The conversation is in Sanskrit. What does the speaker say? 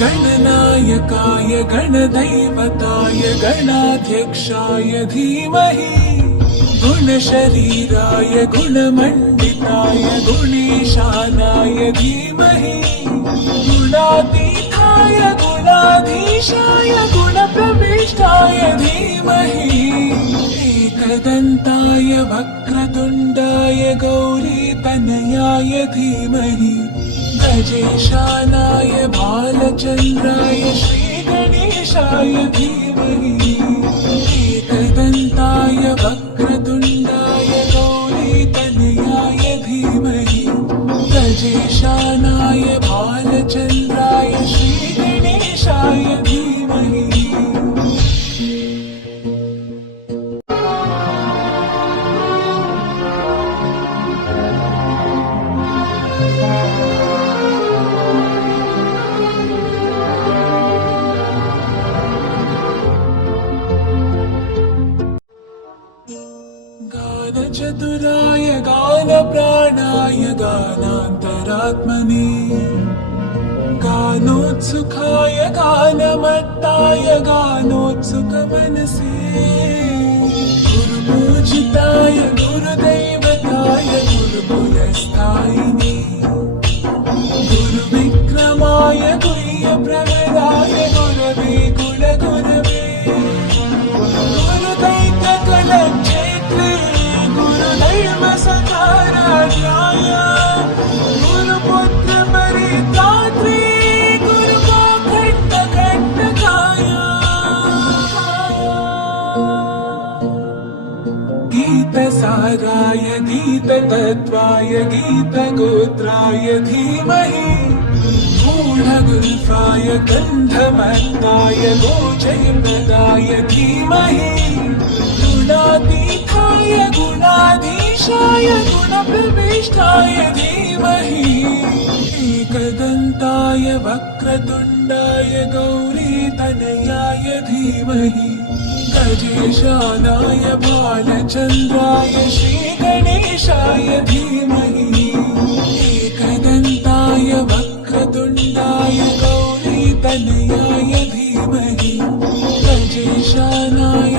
गणनायकाय गणदैवताय गणाध्यक्षाय धीमहि गुणशरीराय गुणमण्डिताय गुणेशानाय धीमहि गुणातीताय गुणाधीशाय गुणप्रविष्टाय धीमहि एकदन्ताय वक्रतुण्डाय गौरीतनयाय धीमहि गजेशानाय बालचन्द्राय श्रीगणेशाय धीमहि एकदन्ताय वक्रतुण्डाय गौरीतनयाय धीमहि गजेशानाय बालचन्द्राय श्रीगणेशाय धीमहि गानचतुराय गानप्राणाय गानान्तरात्मने गानोत्सुकाय गानमत्ताय गानोत्सुकमनसे गुरुपूजिताय गुरुदैवताय गुरुकुलस्थायिने गुरुविक्रमाय गुह्यप्रवराय गुरवे कुलगुरवे गुरुदैत्यकुलक्षेत्रे गुरुधर्मसकाराध्याय गुरुपुत्रपरित्रात्रे गुरुमोक्षट्टकट्टकाय गीतसाराय गीततत्त्वाय गीतगोत्राय धीमहि गूढगुल्फाय गन्धमत्ताय गोचैर्वदाय धीमहि गुणातीताय गुणाधीशाय गुणप्रविष्टाय धीमहि एकदन्ताय वक्रतुण्डाय गौरीतनयाय धीमहि गजेशानाय बालचन्द्राय श्रीगणेशाय धीमहि एकदन्ताय वक्रतुण्डाय गौरीतनयाय धीमहि गजेशानाय